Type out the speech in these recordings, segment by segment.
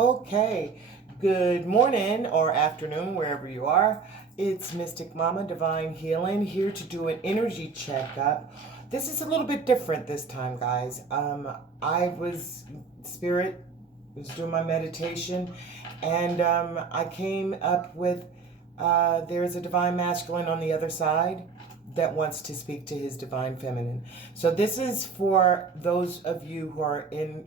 Okay, good morning or afternoon, wherever you are. It's Mystic Mama Divine Healing here to do an energy checkup. This is a little bit different this time, guys. Spirit was doing my meditation, and I came up with there's a divine masculine on the other side that wants to speak to his divine feminine. So this is for those of you who are in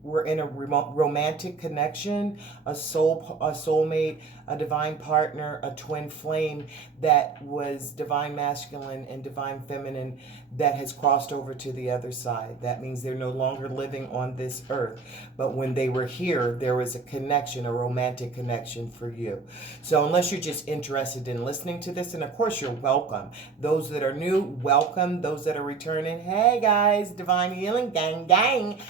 we're in a romantic connection, a soulmate, a divine partner, a twin flame that was divine masculine and divine feminine that has crossed over to the other side. That means they're no longer living on this earth. But when they were here, there was a connection, a romantic connection for you. So unless you're just interested in listening to this, and of course you're welcome. Those that are new, welcome. Those that are returning, hey guys, Divine Healing Gang Gang.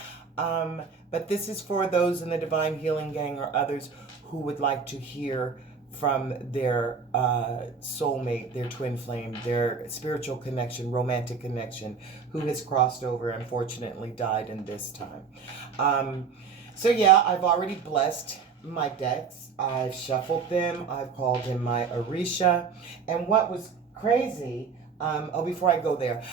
But this is for those in the Divine Healing Gang or others who would like to hear from their soulmate, their twin flame, their spiritual connection, romantic connection, who has crossed over and unfortunately died in this time. So yeah, I've already blessed my decks. I've shuffled them. I've called in my Orisha. And what was crazy... before I go there,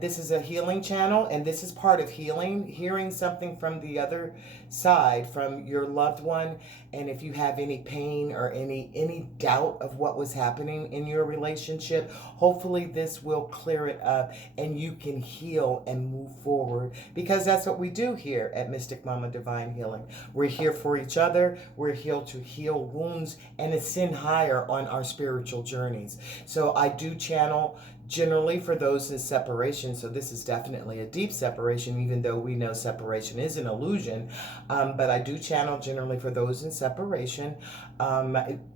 this is a healing channel, and this is part of healing, hearing something from the other side, from your loved one. And if you have any pain or any doubt of what was happening in your relationship, hopefully this will clear it up and you can heal and move forward, because that's what we do here at Mystic Mama Divine Healing. We're here for each other. We're here to heal wounds and ascend higher on our spiritual journeys. So I do channel generally for those in separation. So this is definitely a deep separation, even though we know separation is an illusion. But I do channel generally for those in separation.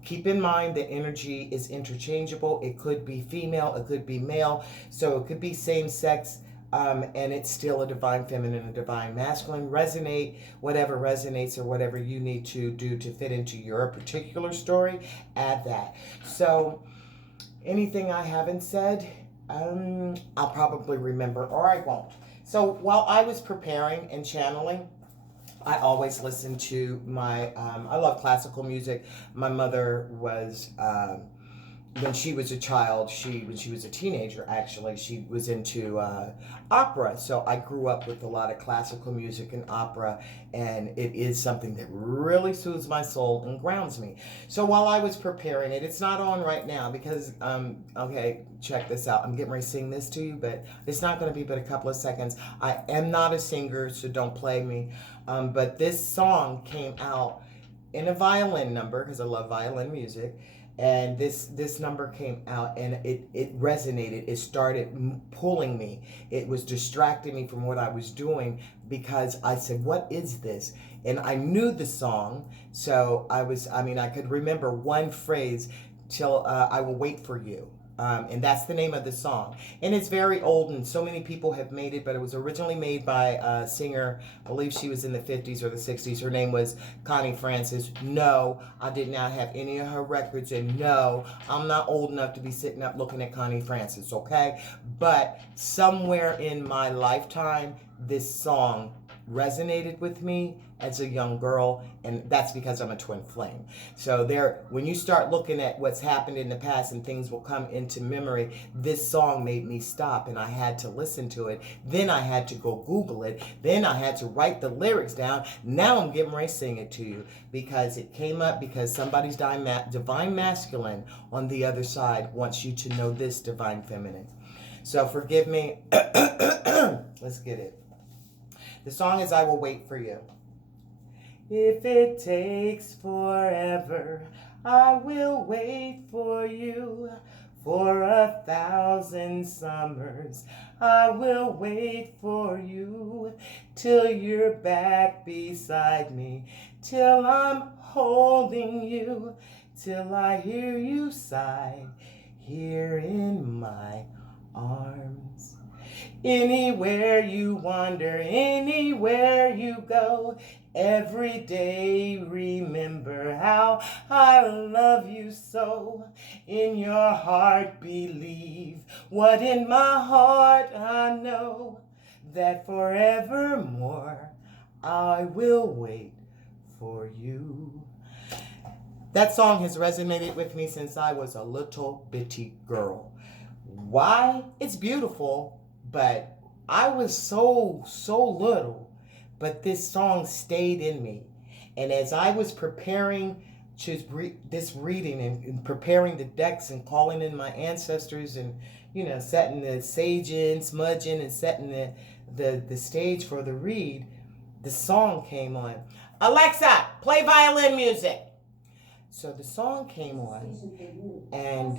Keep in mind that energy is interchangeable. It could be female, it could be male. So it could be same sex. And it's still a divine feminine and a divine masculine. Resonate, whatever resonates or whatever you need to do to fit into your particular story, add that. So anything I haven't said, I'll probably remember, or I won't. So while I was preparing and channeling, I always listen to I love classical music. My mother was, when she was a child, when she was a teenager, actually, she was into opera. So I grew up with a lot of classical music and opera, and it is something that really soothes my soul and grounds me. So while I was preparing it, it's not on right now because, okay, check this out. I'm getting ready to sing this to you, but it's not going to be but a couple of seconds. I am not a singer, so don't play me. But this song came out in a violin number because I love violin music. And this number came out and it resonated. It started pulling me. It was distracting me from what I was doing because I said, what is this? And I knew the song. So I could remember one phrase, till I will wait for you. And that's the name of the song. And it's very old and so many people have made it, but it was originally made by a singer, I believe she was in the 50s or the 60s. Her name was Connie Francis. No, I did not have any of her records, and no, I'm not old enough to be sitting up looking at Connie Francis, okay? But somewhere in my lifetime, this song resonated with me as a young girl, and that's because I'm a twin flame. So when you start looking at what's happened in the past and things will come into memory, this song made me stop and I had to listen to it. Then I had to go Google it. Then I had to write the lyrics down. Now I'm getting ready to sing it to you because it came up because somebody's divine masculine on the other side wants you to know this divine feminine. So forgive me. Let's get it. The song is I Will Wait for You. If it takes forever, I will wait for you. For 1,000 summers, I will wait for you. Till you're back beside me, till I'm holding you, till I hear you sigh here in my arms. Anywhere you wander, anywhere you go, every day remember how I love you so. In your heart believe what in my heart I know, that forevermore I will wait for you. That song has resonated with me since I was a little bitty girl. Why? It's beautiful, but I was so little, but this song stayed in me. And as I was preparing this reading and preparing the decks and calling in my ancestors and, setting the sage in, smudging and setting the stage for the read, the song came on. Alexa, play violin music. So the song came on, and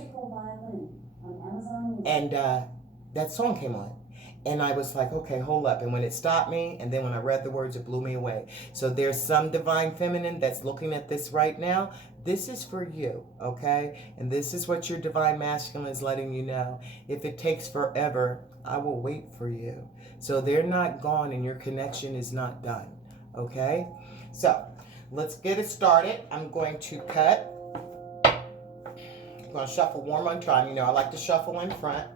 that song came on. And I was like, okay, hold up. And when it stopped me, and then when I read the words, it blew me away. So there's some divine feminine that's looking at this right now. This is for you, okay? And this is what your divine masculine is letting you know. If it takes forever, I will wait for you. So they're not gone and your connection is not done, okay? So let's get it started. I'm going to cut. I'm going to shuffle one more time. I like to shuffle in front.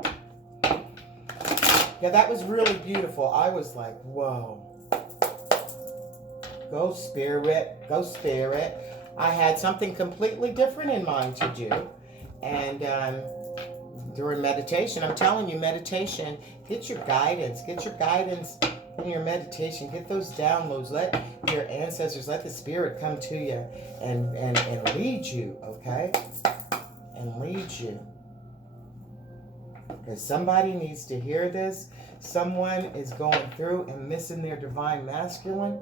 Yeah, that was really beautiful. I was like, whoa. Go spirit, go spirit. I had something completely different in mind to do. And during meditation, I'm telling you, meditation, get your guidance in your meditation. Get those downloads. Let your ancestors, let the spirit come to you and lead you, okay? And lead you. Because somebody needs to hear this. Someone is going through and missing their divine masculine.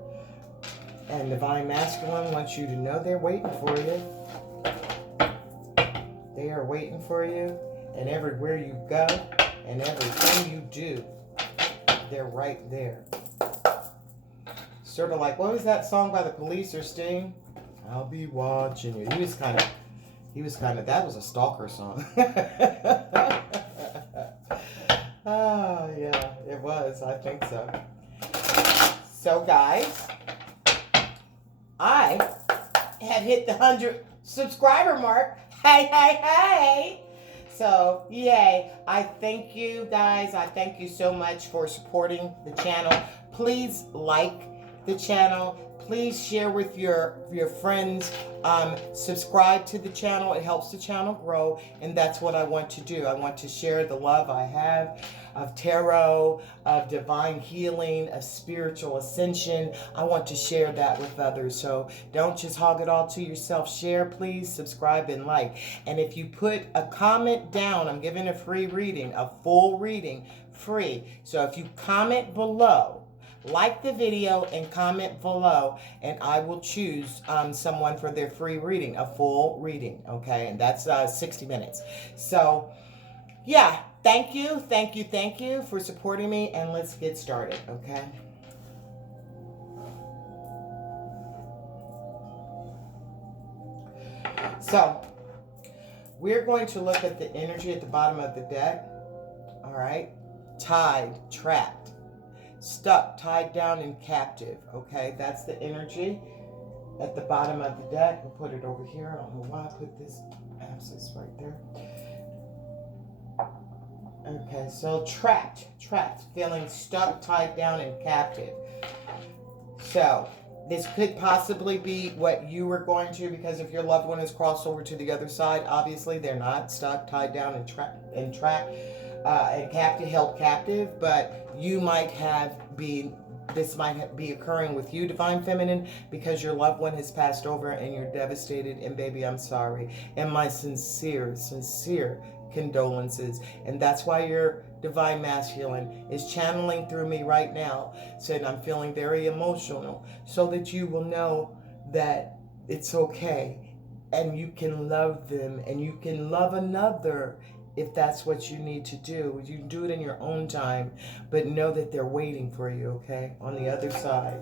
And divine masculine wants you to know they're waiting for you. They are waiting for you. And everywhere you go and everything you do, they're right there. Sort of like, what was that song by the Police or Sting? I'll be watching you. He was kind of, that was a stalker song. Oh, yeah, it was. I think so. So, guys, I have hit the 100 subscriber mark. Hey. So, yay. I thank you, guys. I thank you so much for supporting the channel. Please like the channel. Please share with your friends. Subscribe to the channel. It helps the channel grow, and that's what I want to do. I want to share the love I have of tarot, of divine healing, of spiritual ascension. I want to share that with others. So don't just hog it all to yourself. Share, please, subscribe, and like. And if you put a comment down, I'm giving a free reading, a full reading, free. So if you comment below, like the video and comment below, and I will choose someone for their free reading, a full reading, okay? And that's 60 minutes. So, yeah, thank you for supporting me, and let's get started, okay? So, we're going to look at the energy at the bottom of the deck, all right? Tied, trapped, stuck, tied down, and captive, okay? That's the energy at the bottom of the deck. We'll put it over here. I don't know why I put this abscess right there. Okay, so trapped, feeling stuck, tied down, and captive. So this could possibly be what you were going to, because if your loved one has crossed over to the other side, obviously they're not stuck, tied down, and trapped and captive, held captive, but you might have been, this might be occurring with you, divine feminine, because your loved one has passed over and you're devastated, and baby, I'm sorry, and my sincere condolences. And that's why your divine masculine is channeling through me right now, saying I'm feeling very emotional, so that you will know that it's okay, and you can love them, and you can love another. If that's what you need to do, you can do it in your own time, but know that they're waiting for you, okay, on the other side.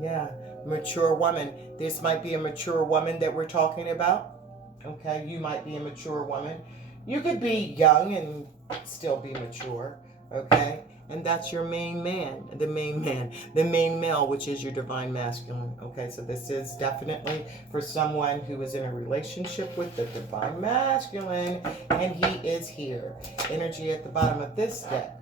Yeah, mature woman. This might be a mature woman that we're talking about, okay? You might be a mature woman. You could be young and still be mature, okay? And that's your main man, the main male, which is your divine masculine, okay? So this is definitely for someone who is in a relationship with the divine masculine, and he is here. Energy at the bottom of this deck.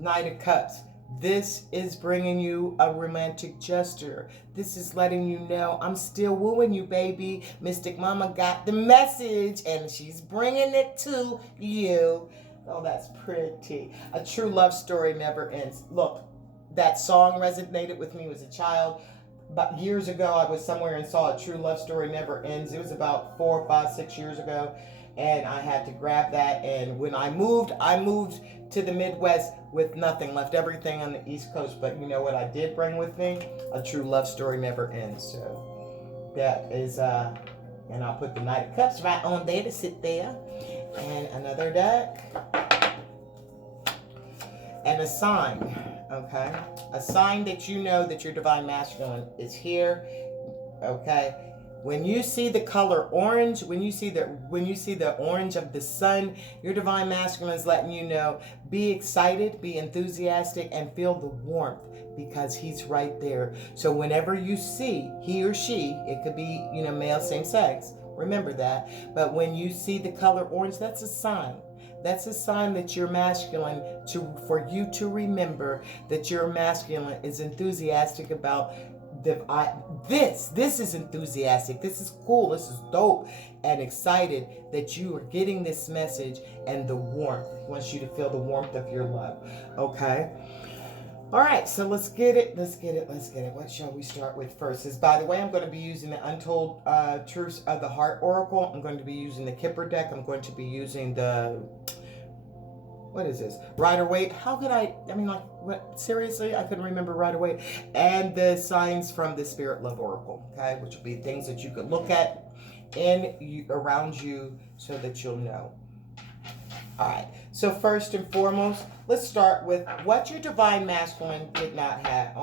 Knight of Cups, This is bringing you a romantic gesture. This is letting you know, I'm still wooing you, baby. Mystic Mama got the message and she's bringing it to you. Oh, that's pretty. A true love story never ends. Look, that song resonated with me as a child. But years ago, I was somewhere and saw A True Love Story Never Ends. It was about 4, 5, 6 years ago. And I had to grab that. And when I moved to the Midwest with nothing, left everything on the East Coast. But you know what I did bring with me? A True Love Story Never Ends. So that is, and I'll put the Knight of Cups right on there to sit there. And another deck. And a sign, okay? A sign that you know that your divine masculine is here, okay? When you see the color orange, when you see the orange of the sun, your divine masculine is letting you know, be excited, be enthusiastic, and feel the warmth because he's right there. So whenever you see he or she, it could be, male, same sex, remember that. But when you see the color orange, that's a sign. That's a sign that you're masculine, for you to remember that your masculine is enthusiastic about this is enthusiastic, this is cool, this is dope, and excited that you are getting this message and the warmth. He wants you to feel the warmth of your love, okay? All right, so let's get it. What shall we start with first? By the way, I'm going to be using the Untold Truths of the Heart Oracle. I'm going to be using the Kipper deck. I'm going to be using the, what is this? Rider-Waite. How could what? Seriously, I couldn't remember Rider-Waite. And the signs from the Spirit Love Oracle, okay? Which will be things that you could look at around you so that you'll know. All right, so first and foremost, let's start with what your divine masculine did not have.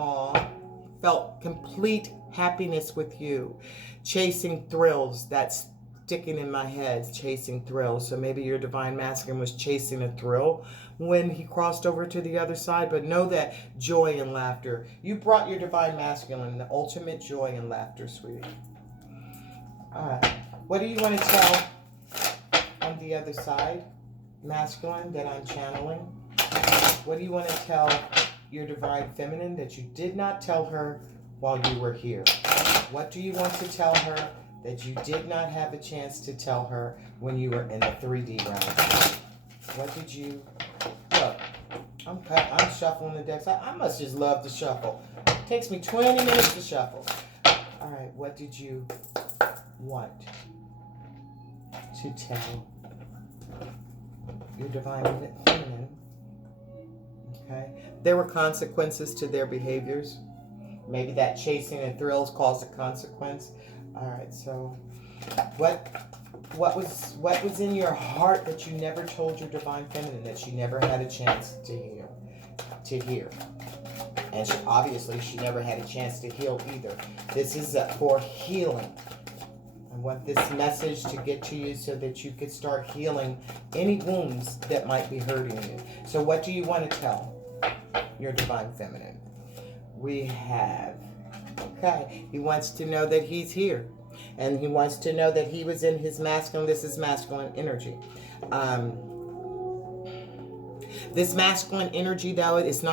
Felt complete happiness with you. Chasing thrills, that's sticking in my head, chasing thrills. So maybe your divine masculine was chasing a thrill when he crossed over to the other side. But know that joy and laughter. You brought your divine masculine the ultimate joy and laughter, sweetie. All right, what do you want to tell on the other side? Masculine that I'm channeling. What do you want to tell your divine feminine that you did not tell her while you were here? What do you want to tell her that you did not have a chance to tell her when you were in the 3D realm? What did you... Look, I'm shuffling the decks. I must just love to shuffle. It takes me 20 minutes to shuffle. All right, what did you want to tell your divine feminine? Okay, there were consequences to their behaviors. Maybe that chasing and thrills caused a consequence. All right, so what was in your heart that you never told your divine feminine, that she never had a chance to hear? And she never had a chance to heal either. This is for healing. I want this message to get to you so that you could start healing any wounds that might be hurting you. So what do you want to tell your divine feminine? We have, okay, he wants to know that he's here. And he wants to know that he was in his masculine. This is masculine energy. This masculine energy, though, this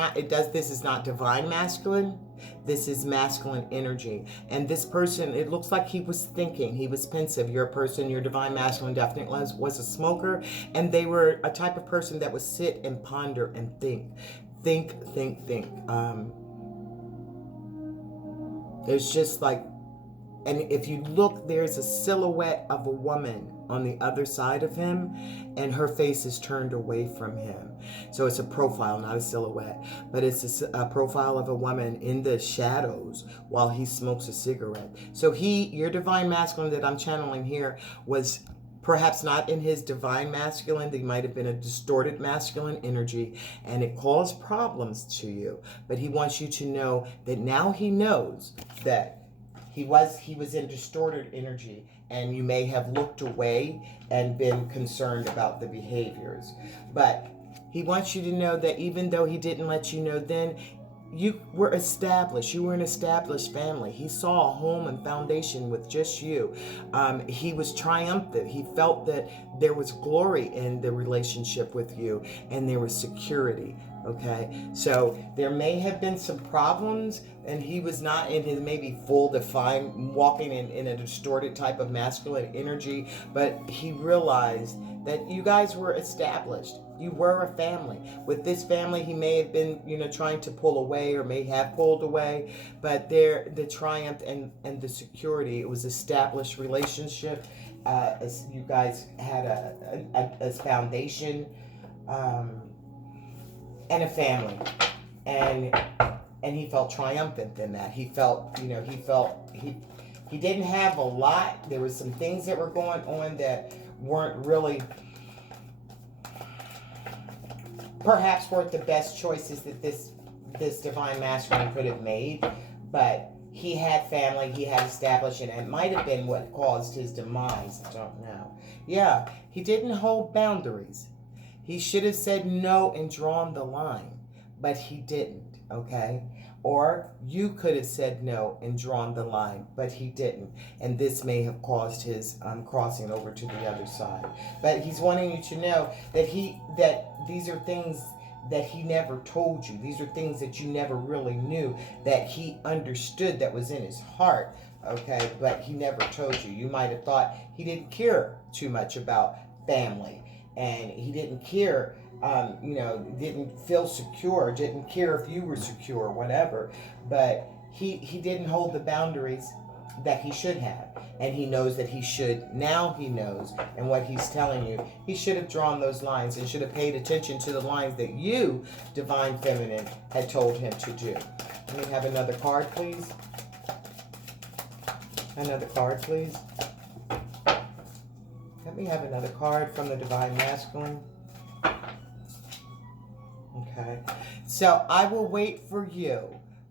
is not divine masculine. This is masculine energy. And this person, it looks like he was thinking. He was pensive. You're a person, your divine masculine definitely was a smoker. And they were a type of person that would sit and ponder and think. Think. There's just like, and if you look, there's a silhouette of a woman on the other side of him, and her face is turned away from him. So it's a profile, not a silhouette, but it's a profile of a woman in the shadows while he smokes a cigarette. So your divine masculine that I'm channeling here was perhaps not in his divine masculine. They might have been a distorted masculine energy, and it caused problems to you. But he wants you to know that now he knows that he was in distorted energy, and you may have looked away and been concerned about the behaviors. But he wants you to know that even though he didn't let you know then, you were established. You were an established family. He saw a home and foundation with just you. He was triumphant. He felt that there was glory in the relationship with you, and there was security. Okay, so there may have been some problems, and he was not in his maybe full defined, walking in a distorted type of masculine energy, but he realized that you guys were established. You were a family. With this family, he may have been, trying to pull away, or may have pulled away, but the triumph and the security, it was established relationship. As you guys had a foundation. And a family, and he felt triumphant in that. He felt, he didn't have a lot. There was some things that were going on that weren't really perhaps weren't the best choices that this divine masculine could have made, but he had family, he had established, and it might have been what caused his demise. I don't know. Yeah, he didn't hold boundaries. He should have said no and drawn the line, but he didn't, okay? Or you could have said no and drawn the line, but he didn't. And this may have caused his crossing over to the other side. But he's wanting you to know that these are things that he never told you. These are things that you never really knew, that he understood, that was in his heart, okay? But he never told you. You might have thought he didn't care too much about family. And he didn't care, didn't feel secure, didn't care if you were secure, whatever. But he didn't hold the boundaries that he should have. And he knows that he should. Now he knows. And what he's telling you, he should have drawn those lines and should have paid attention to the lines that you, Divine Feminine, had told him to do. Let me have another card, please. Another card, please. Let me have another card from the Divine Masculine. Okay. So I will wait for you.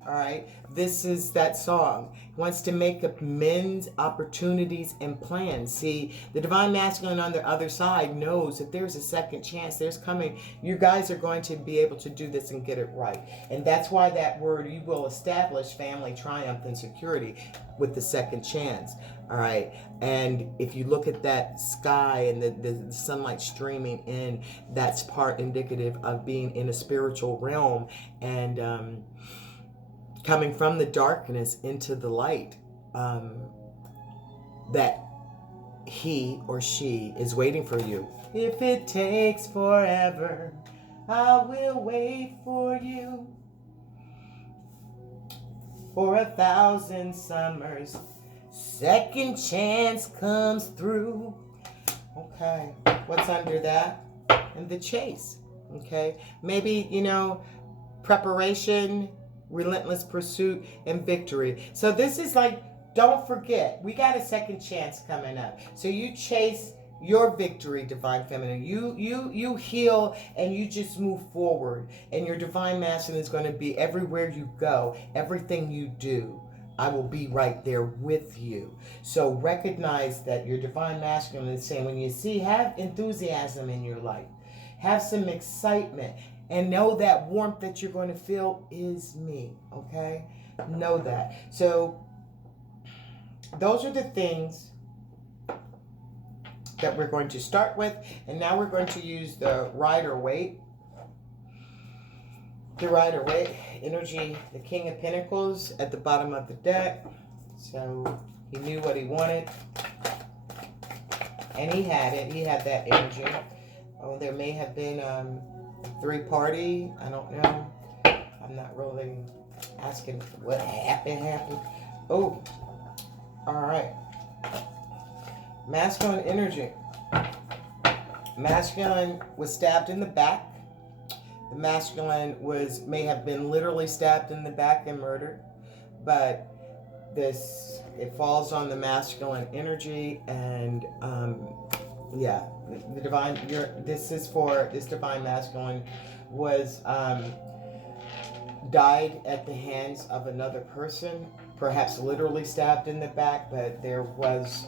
All right. This is that song. He wants to make amends, opportunities, and plans. See, the Divine Masculine on the other side knows that there's a second chance. There's coming. You guys are going to be able to do this and get it right. And that's why that word, you will establish family triumph and security with the second chance. All right. And if you look at that sky and the sunlight streaming in, that's part indicative of being in a spiritual realm and coming from the darkness into the light, that he or she is waiting for you. If it takes forever, I will wait for you. For 1,000 summers, second chance comes through. Okay, what's under that? And the chase. Okay, maybe, preparation, relentless pursuit, and victory. So this is like, don't forget, we got a second chance coming up. So you chase your victory, Divine Feminine. You heal and you just move forward. And your Divine Masculine is going to be everywhere you go, everything you do. I will be right there with you. So recognize that your Divine Masculine is saying, when you see, have enthusiasm in your life. Have some excitement. And know that warmth that you're going to feel is me, okay? Know that. So those are the things that we're going to start with. And now we're going to use the Rider-Waite. The Rider-Waite energy, the King of Pentacles at the bottom of the deck. So he knew what he wanted. And he had it. He had that energy. Oh, there may have been... three-party, I don't know. I'm not really asking what happened. Oh, all right. Masculine energy. Masculine was stabbed in the back. The masculine may have been literally stabbed in the back and murdered, but it falls on the masculine energy, and yeah, the divine. This divine masculine was died at the hands of another person, perhaps literally stabbed in the back, but there was.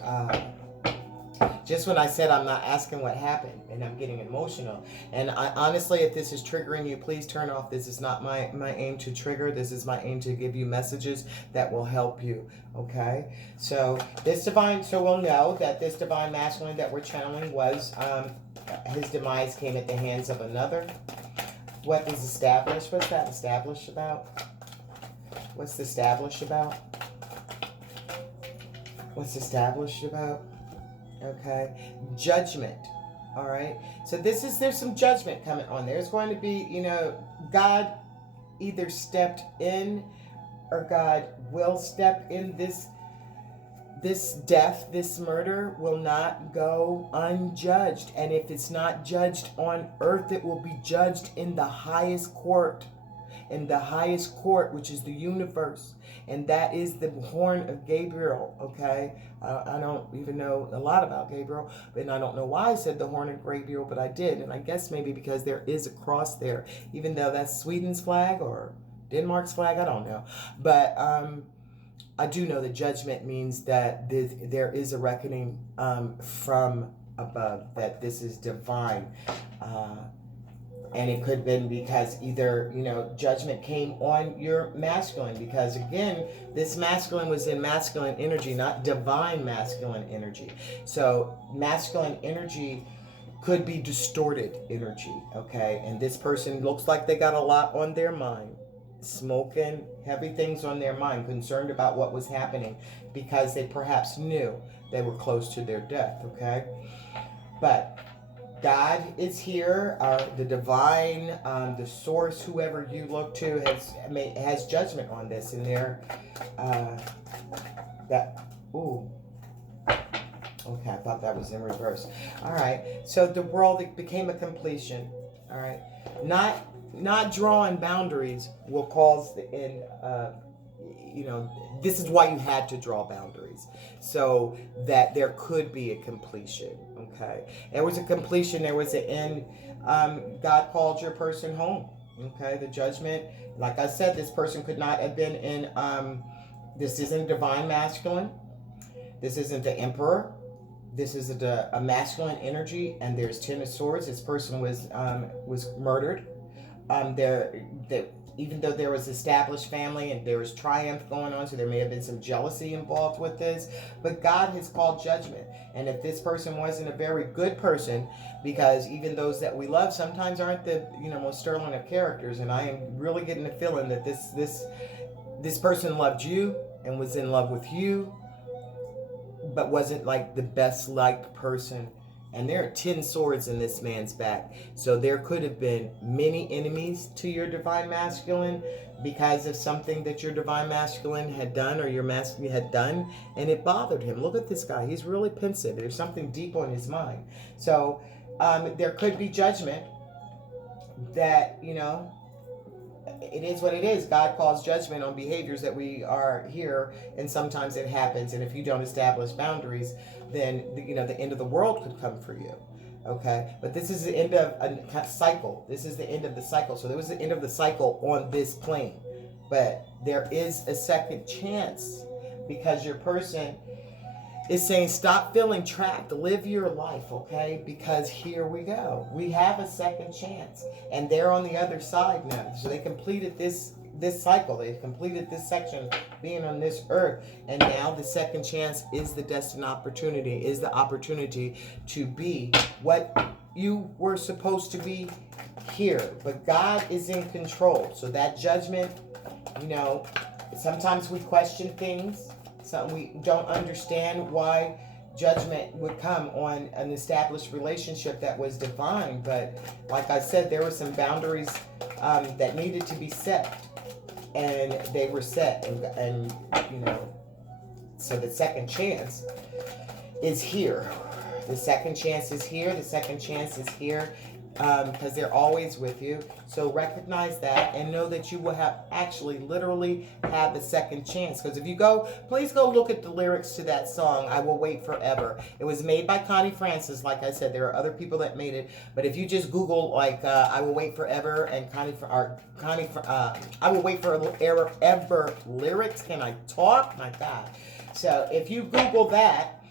Just when I said I'm not asking what happened, and I'm getting emotional. And I honestly, if this is triggering you, please turn off. This is not my aim to trigger. This is my aim to give you messages that will help you. Okay? So we'll know that this divine masculine that we're channeling was, his demise came at the hands of another. What is established? What's that established about? What's established about? What's established about? Okay. Judgment. All right. So there's some judgment coming on. There's going to be, God either stepped in or God will step in. This death, this murder will not go unjudged. And if it's not judged on earth, it will be judged in the highest court. In the highest court, which is the universe. And that is the horn of Gabriel, okay? I don't even know a lot about Gabriel, and I don't know why I said the horn of Gabriel, but I did. And I guess maybe because there is a cross there, even though that's Sweden's flag or Denmark's flag, I don't know. But I do know that judgment means that there is a reckoning from above, that this is divine. And it could have been because either, judgment came on your masculine. Because again, this masculine was in masculine energy, not divine masculine energy. So masculine energy could be distorted energy, okay? And this person looks like they got a lot on their mind. Smoking, heavy things on their mind, concerned about what was happening because they perhaps knew they were close to their death, okay? But God is here, the divine, the source, whoever you look to has judgment on this, and okay, I thought that was in reverse. All right, so the world became a completion. All right, not drawing boundaries will cause the end. This is why you had to draw boundaries, so that there could be a completion, okay? There was a completion, there was an end. God called your person home, okay? The judgment, like I said, this person could not have been in, this isn't divine masculine. This isn't the emperor. This is a masculine energy, and there's 10 of swords. This person was murdered. Even though there was established family and there was triumph going on, so there may have been some jealousy involved with this, but God has called judgment. And if this person wasn't a very good person, because even those that we love sometimes aren't the most sterling of characters, and I am really getting the feeling that this person loved you and was in love with you, but wasn't like the best liked person. And there are 10 swords in this man's back. So there could have been many enemies to your divine masculine because of something that your divine masculine had done or your masculine had done, and it bothered him. Look at this guy. He's really pensive. There's something deep on his mind. So there could be judgment that, it is what it is. God calls judgment on behaviors that we are here, and sometimes it happens. And if you don't establish boundaries, then the end of the world could come for you. Okay, but this is the end of a cycle. This is the end of the cycle. So there was the end of the cycle on this plane, but there is a second chance, because your person is saying, stop feeling trapped, live your life, okay? Because here we go. We have a second chance, and they're on the other side now. So they completed this cycle. They completed this section being on this earth, and now the second chance is the destined opportunity, is the opportunity to be what you were supposed to be here. But God is in control. So that judgment, sometimes we question things. So we don't understand why judgment would come on an established relationship that was divine. But like I said, there were some boundaries that needed to be set, and they were set. And so the second chance is here. The second chance is here. The second chance is here. Because they're always with you. So recognize that and know that you will literally have a second chance. Because if you please go look at the lyrics to that song, I Will Wait Forever. It was made by Connie Francis. Like I said, there are other people that made it. But if you just Google I Will Wait Forever and I Will Wait Forever lyrics. Can I talk? My God. So if you Google that,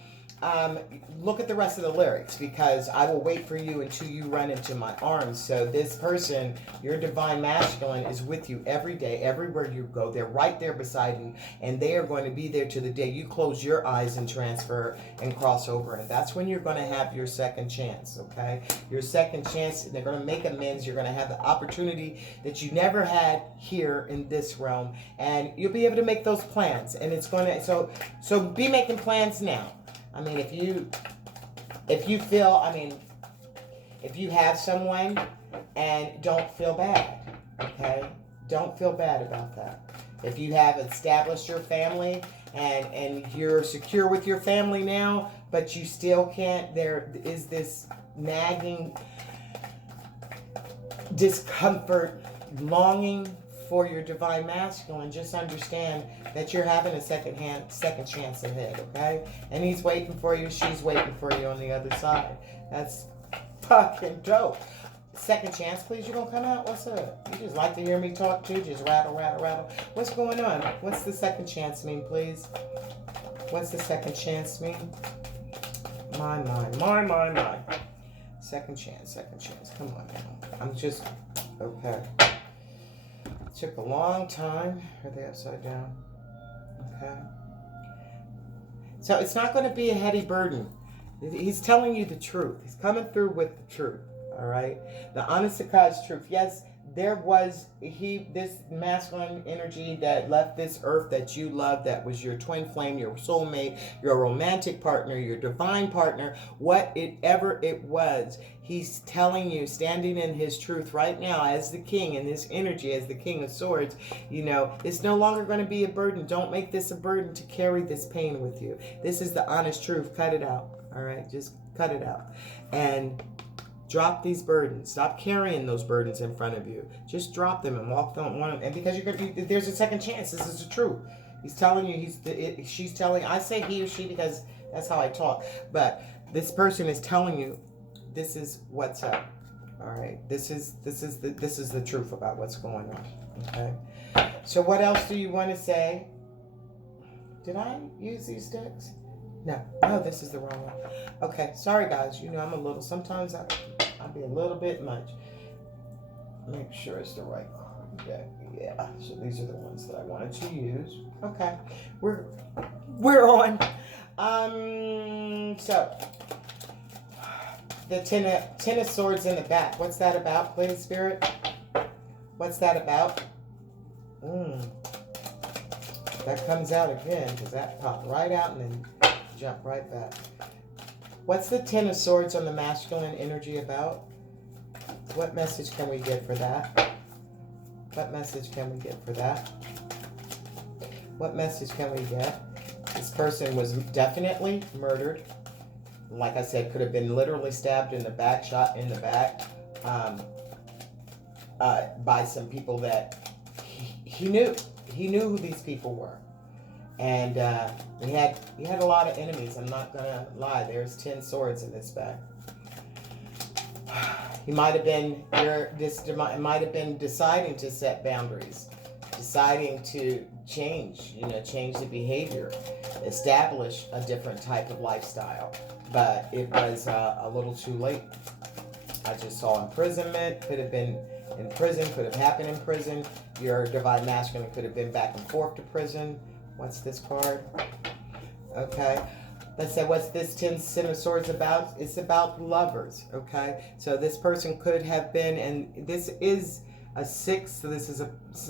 look at the rest of the lyrics, because I will wait for you until you run into my arms. So this person, your divine masculine, is with you every day, everywhere you go. They're right there beside you, and they are going to be there to the day you close your eyes and transfer and cross over. And that's when you're going to have your second chance, okay? Your second chance, they're going to make amends. You're going to have the opportunity that you never had here in this realm, and you'll be able to make those plans. And it's going to, so be making plans now. I mean, if you feel, I mean, if you have someone, and don't feel bad, okay? Don't feel bad about that. If you have established your family and you're secure with your family now, but you still can't, there is this nagging discomfort, longing for your divine masculine, just understand that you're having a second chance ahead, okay? And he's waiting for you, she's waiting for you on the other side. That's fucking dope. Second chance, please. You gonna come out? What's up? You just like to hear me talk too? Just rattle, rattle, rattle. What's going on? What's the second chance mean, please? What's the second chance mean? My. Second chance. Come on now. I'm just, okay. Took a long time. Are they upside down? Okay. So it's not going to be a heady burden. He's telling you the truth. He's coming through with the truth. All right. The honest to God's truth. Yes, there was this masculine energy that left this earth that you love, that was your twin flame, your soulmate, your romantic partner, your divine partner, whatever it was. He's telling you, standing in his truth right now as the king, in this energy, as the king of swords, you know, it's no longer going to be a burden. Don't make this a burden to carry this pain with you. This is the honest truth. Cut it out. All right. Just cut it out. And drop these burdens. Stop carrying those burdens in front of you. Just drop them and walk on one. And because you're going to be, there's a second chance. This is the truth. He's telling you, she's telling, I say he or she because that's how I talk. But this person is telling you, this is what's up. All right. This is the truth about what's going on. Okay. So what else do you want to say? Did I use these decks? No, this is the wrong one. Okay, sorry guys. You know I'm a little. Sometimes I'll be a little bit much. Make sure it's the right deck. Yeah. So these are the ones that I wanted to use. Okay, we're on. So the ten of swords in the back. What's that about, please, Spirit? What's that about? That comes out again because that popped right out and then jump right back. What's the Ten of Swords on the masculine energy about? What message can we get for that? What message can we get for that? What message can we get? This person was definitely murdered. Like I said, could have been literally stabbed in the back, shot in the back by some people that he knew. He knew who these people were. And he had a lot of enemies. I'm not gonna lie. There's 10 swords in this bag. He might have been might have been deciding to set boundaries, deciding to change the behavior, establish a different type of lifestyle. But it was a little too late. I just saw imprisonment. Could have been in prison. Could have happened in prison. Your divine masculine could have been back and forth to prison. What's this card? Okay. Let's say, what's this Ten of Swords about? It's about lovers, okay? So this person could have been, and this is a 6, so this is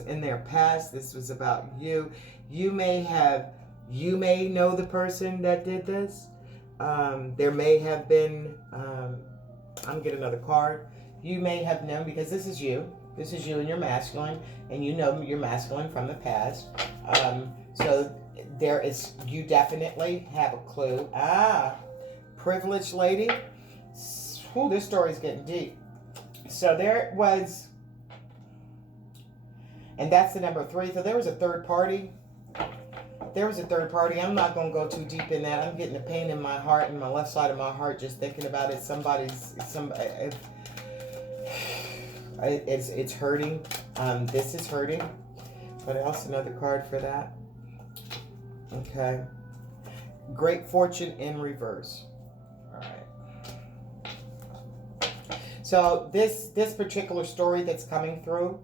in their past. This was about you. You may know the person that did this. There may have been, I'm going to get another card. You may have known, because this is you. This is you and your masculine, and you know your masculine from the past. So you definitely have a clue. Privileged lady. Ooh, this story's getting deep. So there was, and that's the number 3. So there was a third party. I'm not going to go too deep in that. I'm getting a pain in my heart, in my left side of my heart, just thinking about it. It's hurting. This is hurting. What else? Another card for that. Okay. Great fortune in reverse. All right. So this particular story that's coming through